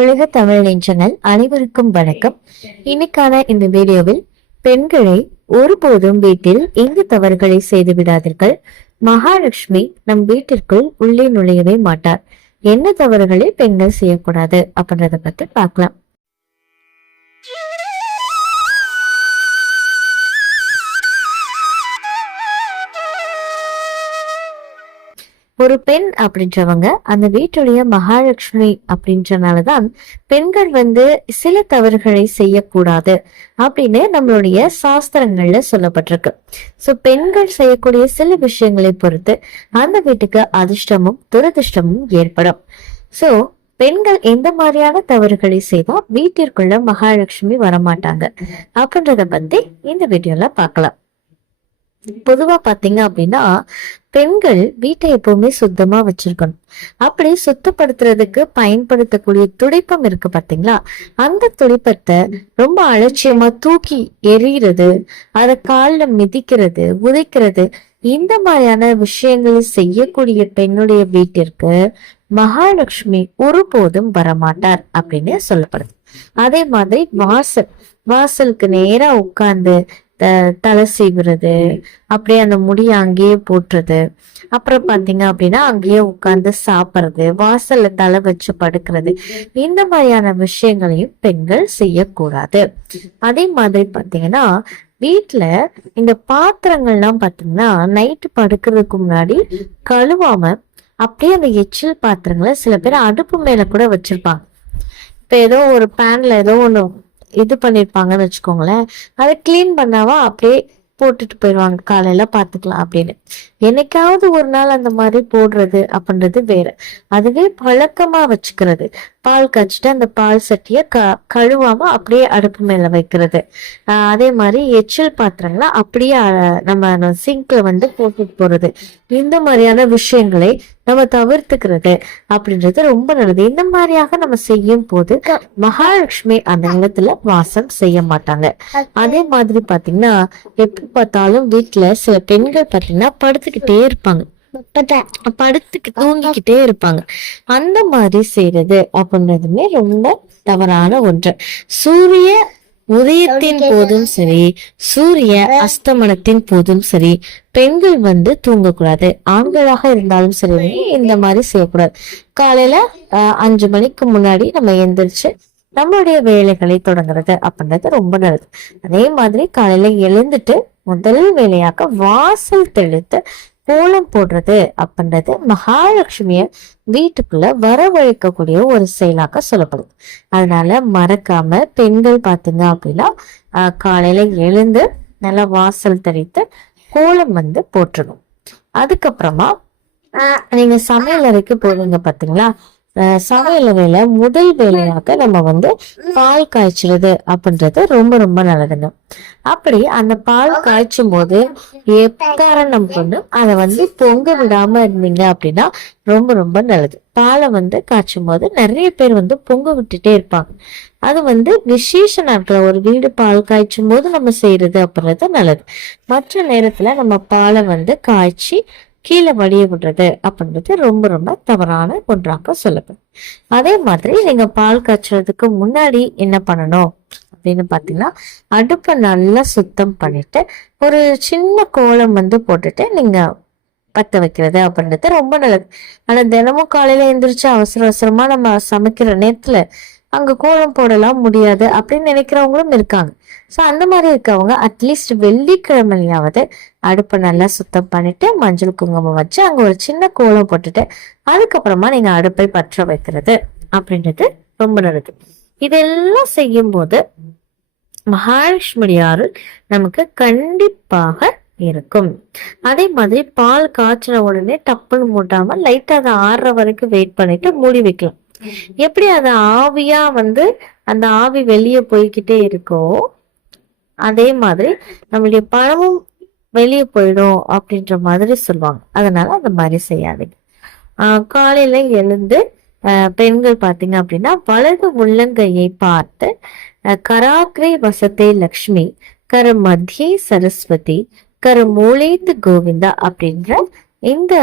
உலக தமிழ் நெஞ்சங்கள் அனைவருக்கும் வணக்கம். இன்னைக்கான இந்த வீடியோவில் பெண்களை ஒருபோதும் வீட்டில் எந்த தவறுகளை செய்து விடாதீர்கள். மகாலட்சுமி நம் வீட்டிற்குள் உள்ளே நுழையவே மாட்டார். என்ன தவறுகளை பெண்கள் செய்யக்கூடாது அப்படின்றத பத்தி பார்க்கலாம். ஒரு பெண் அப்படின்றவங்க அந்த வீட்டுடைய மகாலட்சுமி அப்படின்றனாலதான் பெண்கள் வந்து சில தவறுகளை செய்யக்கூடாது அப்படின்னு நம்மளுடைய சாஸ்திரங்கள்ல சொல்லப்பட்டிருக்கு. சோ பெண்கள் செய்யக்கூடிய சில விஷயங்களை பொறுத்து அந்த வீட்டுக்கு அதிர்ஷ்டமும் துரதிர்ஷ்டமும் ஏற்படும். சோ பெண்கள் எந்த மாதிரியான தவறுகளை செய்தா வீட்டிற்குள்ள மகாலட்சுமி வரமாட்டாங்க அப்படின்றத பத்தி இந்த வீடியோல பார்க்கலாம். பொதுவா பாத்தீங்க அப்படின்னா பெண்கள் வீட்டை எப்பவுமே சுத்தமா வச்சிருக்கணும். அப்படி சுத்தப்படுத்துறதுக்கு பயன்படுத்தக்கூடிய துடைப்பம் இருக்கு பாத்தீங்களா? அந்த துடைப்பத்தை ரொம்ப அலட்சியமா தூக்கி எறிகிறது அதை காலில் மிதிக்கிறது உதைக்கிறது இந்த மாதிரியான விஷயங்களை செய்யக்கூடிய பெண்ணுடைய வீட்டிற்கு மகாலட்சுமி ஒருபோதும் வரமாட்டார் அப்படின்னு சொல்லப்படுது. அதே மாதிரி வாசல் வாசலுக்கு நேரா உட்கார்ந்து தலை சீவுறது அப்படியே அந்த முடிய அங்கேயே போட்டுறது. அப்புறம் பாத்தீங்க அப்படின்னா அங்கேயே உட்கார்ந்து சாப்பிடுறது வாசல்ல தலை வச்சு படுக்கிறது. இந்த மாதிரியான விஷயங்களையும் பெண்கள் செய்யக்கூடாது. அதே மாதிரி பாத்தீங்கன்னா வீட்டுல இந்த பாத்திரங்கள்லாம் பாத்தீங்கன்னா நைட்டு படுக்கிறதுக்கு முன்னாடி கழுவாம அப்படியே அந்த எச்சில் பாத்திரங்களை சில பேர் அடுப்பு மேல கூட வச்சிருப்பாங்க. இப்ப ஏதோ ஒரு பேன்ல ஏதோ ஒண்ணு இது பண்ணிருப்பாங்கன்னு வச்சுக்கோங்களேன். அதை கிளீன் பண்ணாவா அப்படியே போட்டுட்டு போயிடுவாங்க. காலையில பாத்துக்கலாம் அப்படின்னு. என்னைக்காவது ஒரு நாள் அந்த மாதிரி போடுறது அப்படின்றது வேற. அதுவே பழக்கமா வச்சுக்கிறது. பால் காய்ச்சிட்டு அந்த பால் சட்டியை க கழுவாம அப்படியே அடுப்பு மேல வைக்கிறது. ஆஹ் அதே மாதிரி எச்சில் பாத்திரங்களை அப்படியே நம்ம சிங்க்ல வந்து போட்டுட்டு போறது இந்த மாதிரியான விஷயங்களை நம்ம தவிர்த்துக்கிறது அப்படின்றது ரொம்ப நல்லது. இந்த மாதிரியாக நம்ம செய்யும் போது மகாலட்சுமி அந்த நிலத்துல வாசம் செய்ய மாட்டாங்க. அதே மாதிரி பாத்தீங்கன்னா எப்ப பார்த்தாலும் வீட்டுல சில பெண்கள் பாத்தீங்கன்னா படுத்துக்கிட்டே இருப்பாங்க. படுத்துக்கு தூங்கிக்கிட்டே இருப்பாங்க. அந்த மாதிரி செய்யறது அப்படின்றதுமே ரொம்ப தவறான ஒன்று. சூரிய உதயத்தின் போதும் சரி சூரிய அஸ்தமனத்தின் போதும் சரி பெண்கள் வந்து தூங்கக்கூடாது. ஆண்களாக இருந்தாலும் சரி இந்த மாதிரி செய்யக்கூடாது. காலையில அஞ்சு மணிக்கு முன்னாடி நம்ம எந்திரிச்சு நம்மளுடைய வேலைகளை தொடங்குறது அப்படின்றது ரொம்ப நல்லது. அதே மாதிரி காலையில எழுந்துட்டு முதல் வேலையாக வாசல் தெளித்து கோலம் போடுறது அப்படின்றது மகாலட்சுமிய வீட்டுக்குள்ள வரவழைக்கக்கூடிய ஒரு செயலாக சொல்லப்படுது அதனால மறக்காம பெண்கள் பாத்தீங்க அப்படின்னா காலையில எழுந்து நல்லா வாசல் தெளித்து கோலம் வந்து போட்டுருணும் அதுக்கப்புறமா நீங்க சமையல் அறைக்கு போவீங்க பாத்தீங்களா? சமையல் வேலை முதல் வேலையாக நம்ம வந்து பால் காய்ச்சிடுது அப்படின்றது ரொம்ப ரொம்ப நல்லதுங்க. அப்படி அந்த பால் காய்ச்சும் போது எக்காரணம் கொண்டு அதை வந்து பொங்க விடாம இருந்தீங்க அப்படின்னா ரொம்ப ரொம்ப நல்லது. பாலை வந்து காய்ச்சும் போது நிறைய பேர் வந்து பொங்க விட்டுட்டே இருப்பாங்க. அது வந்து விசேஷ நாட்கள் ஒரு வீடு பால் காய்ச்சும் போது நம்ம செய்யறது அப்படின்றது நல்லது. மற்ற நேரத்துல நம்ம பாலை வந்து காய்ச்சி கீழே வழிய விடுறது அப்படின்றது ரொம்ப ரொம்ப தவறான ஒன்றாக சொல்லப்படும் அதே மாதிரி நீங்க பால் காய்ச்சறதுக்கு முன்னாடி என்ன பண்ணணும் அப்படின்னு பாத்தீங்கன்னா அடுப்பை நல்லா சுத்தம் பண்ணிட்டு ஒரு சின்ன கோலம் வந்து போட்டுட்டு நீங்க பத்த வைக்கிறது அப்படின்றது ரொம்ப நல்லது. ஆனா தினமும் காலையில எழுந்திரிச்சு அவசர அவசரமா நம்ம சமைக்கிற நேரத்துல அங்க கோலம் போடலாம் முடியாது அப்படின்னு நினைக்கிறவங்களும் இருக்காங்க. ஸோ அந்த மாதிரி இருக்கவங்க அட்லீஸ்ட் வெள்ளிக்கிழமையாவது அடுப்பை நல்லா சுத்தம் பண்ணிட்டு மஞ்சள் குங்குமம் வச்சு அங்க ஒரு சின்ன கோலம் போட்டுட்டு அதுக்கப்புறமா நீங்க அடுப்பை பற்ற வைக்கிறது அப்படின்றது ரொம்ப நல்லது. இதெல்லாம் செய்யும் போது மகாலட்சுமியாரு நமக்கு கண்டிப்பாக இருக்கும். அதே மாதிரி பால் காய்ச்சின உடனே டப்புன்னு மூட்டாம லைட்டா அதை ஆறுற வரைக்கும் வெயிட் பண்ணிட்டு மூடி வைக்கலாம். எப்படி அது ஆவியா வந்து அந்த ஆவி வெளியே போய்கிட்டே இருக்கோ அதே மாதிரி நம்மளுடைய பணமும் வெளியே போயிடும் அப்படின்ற மாதிரி சொல்லுவாங்க. அதனால அந்த மாதிரி செய்யாதீங்க. ஆஹ் காலையில எழுந்து பெண்கள் பார்த்தீங்க அப்படின்னா வலது உள்ளங்கையை பார்த்து கராக்ரே வசத்தே லக்ஷ்மி கர மத்தியே சரஸ்வதி கர மூலேந்து கோவிந்தா அப்படின்ற இந்த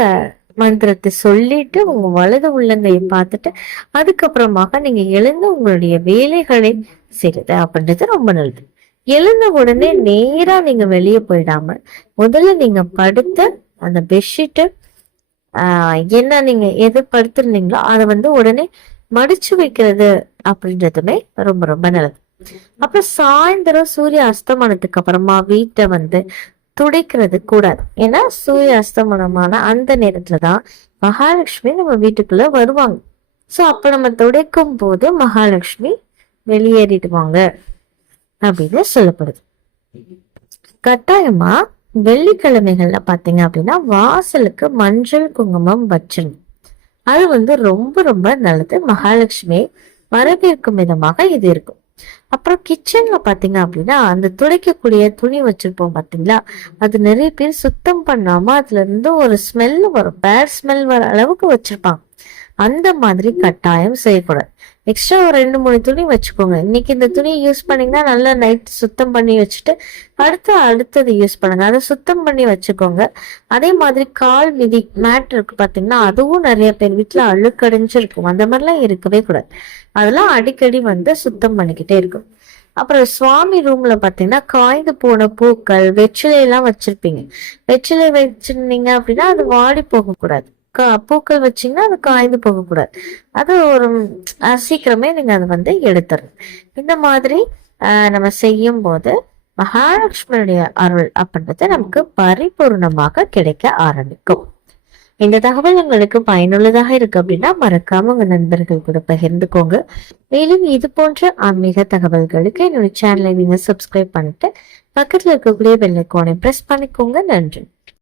மந்திரத்தை சொல்லிட்டு உங்க வலது உள்ளங்கையை பார்த்துட்டு அதுக்கப்புறமாக நீங்க எழுந்து உங்களுடைய வேலைகளை செய்யறது அப்படின்றது ரொம்ப நல்லது. எழுந்த உடனே நேரா நீங்க வெளியே போயிடாம முதல்ல நீங்க படுத்த அந்த பெட்ஷீட்டு ஆஹ் என்ன நீங்க எது படுத்திருந்தீங்களோ அதை வந்து உடனே மடிச்சு வைக்கிறது அப்படின்றதுமே ரொம்ப ரொம்ப நல்லது. அப்புறம் சாயந்தரம் சூரிய அஸ்தமனத்துக்கு அப்புறமா வீட்டை வந்து துடைக்கிறது கூடாது. ஏன்னா சூரிய அஸ்தமனமான அந்த நேரத்துல தான் மகாலட்சுமி நம்ம வீட்டுக்குள்ள வருவாங்க. சோ அப்ப நம்ம துடைக்கும் போது மகாலட்சுமி வெளியேறிடுவாங்க அப்படின்னு சொல்லப்படுது. கட்டாயமா வெள்ளிக்கிழமைகள்ல பாத்தீங்க அப்படின்னா வாசலுக்கு மஞ்சள் குங்குமம் வச்சிடணும் அது வந்து ரொம்ப ரொம்ப நல்லது. மகாலட்சுமி வரவேற்கும் விதமாக இது இருக்கும். அப்புறம் கிச்சன்ல பாத்தீங்க அப்படின்னா அந்த துடைக்கக்கூடிய துணி வச்சிருப்போம் பாத்தீங்களா? அது நிறைய பேர் சுத்தம் பண்ணாம அதுல இருந்து ஒரு ஸ்மெல் வரும். பேட் ஸ்மெல் வர அளவுக்கு வச்சிருப்பாங்க. அந்த மாதிரி கட்டாயம் செய்யக்கூடாது. எக்ஸ்ட்ரா ஒரு ரெண்டு மூணு துணி வச்சுக்கோங்க. இன்னைக்கு இந்த துணியை யூஸ் பண்ணீங்கன்னா நல்லா நைட் சுத்தம் பண்ணி வச்சுட்டு அடுத்து அடுத்தது யூஸ் பண்ணுங்க. அதை சுத்தம் பண்ணி வச்சுக்கோங்க. அதே மாதிரி கால் மிதி மேட் இருக்கு பாத்தீங்கன்னா அதுவும் நிறைய பேர் வீட்டுல அழுக்கடைஞ்சிருக்கும். அந்த மாதிரிலாம் இருக்கவே கூடாது. அதெல்லாம் அடிக்கடி வந்து சுத்தம் பண்ணிக்கிட்டே இருக்கும் அப்புறம் சுவாமி ரூம்ல பாத்தீங்கன்னா காய்ந்து போன பூக்கள் வெற்றிலையெல்லாம் வச்சிருப்பீங்க. வெற்றிலை வச்சிருந்தீங்க அப்படின்னா அது வாடி போக கூடாது கா பூக்கள் வச்சீங்கன்னா அது காய்ந்து போகக்கூடாது. அது ஒரு சீக்கிரமே நீங்க அதை வந்து எடுத்துடணும். இந்த மாதிரி நம்ம செய்யும் போது மகாலட்சுமியுடைய அருள் அப்படின்றது நமக்கு பரிபூர்ணமாக கிடைக்க ஆரம்பிக்கும். இந்த தகவல் உங்களுக்கு பயனுள்ளதாக இருக்கு அப்படின்னா மறக்காம உங்க நண்பர்கள் கூட பகிர்ந்துக்கோங்க. மேலும் இது போன்ற ஆன்மீக தகவல்களுக்கு என்னோட சேனலை நீங்க சப்ஸ்கிரைப் பண்ணிட்டு பக்கத்துல இருக்கக்கூடிய பெல் பிரஸ் பண்ணிக்கோங்க. நன்றி.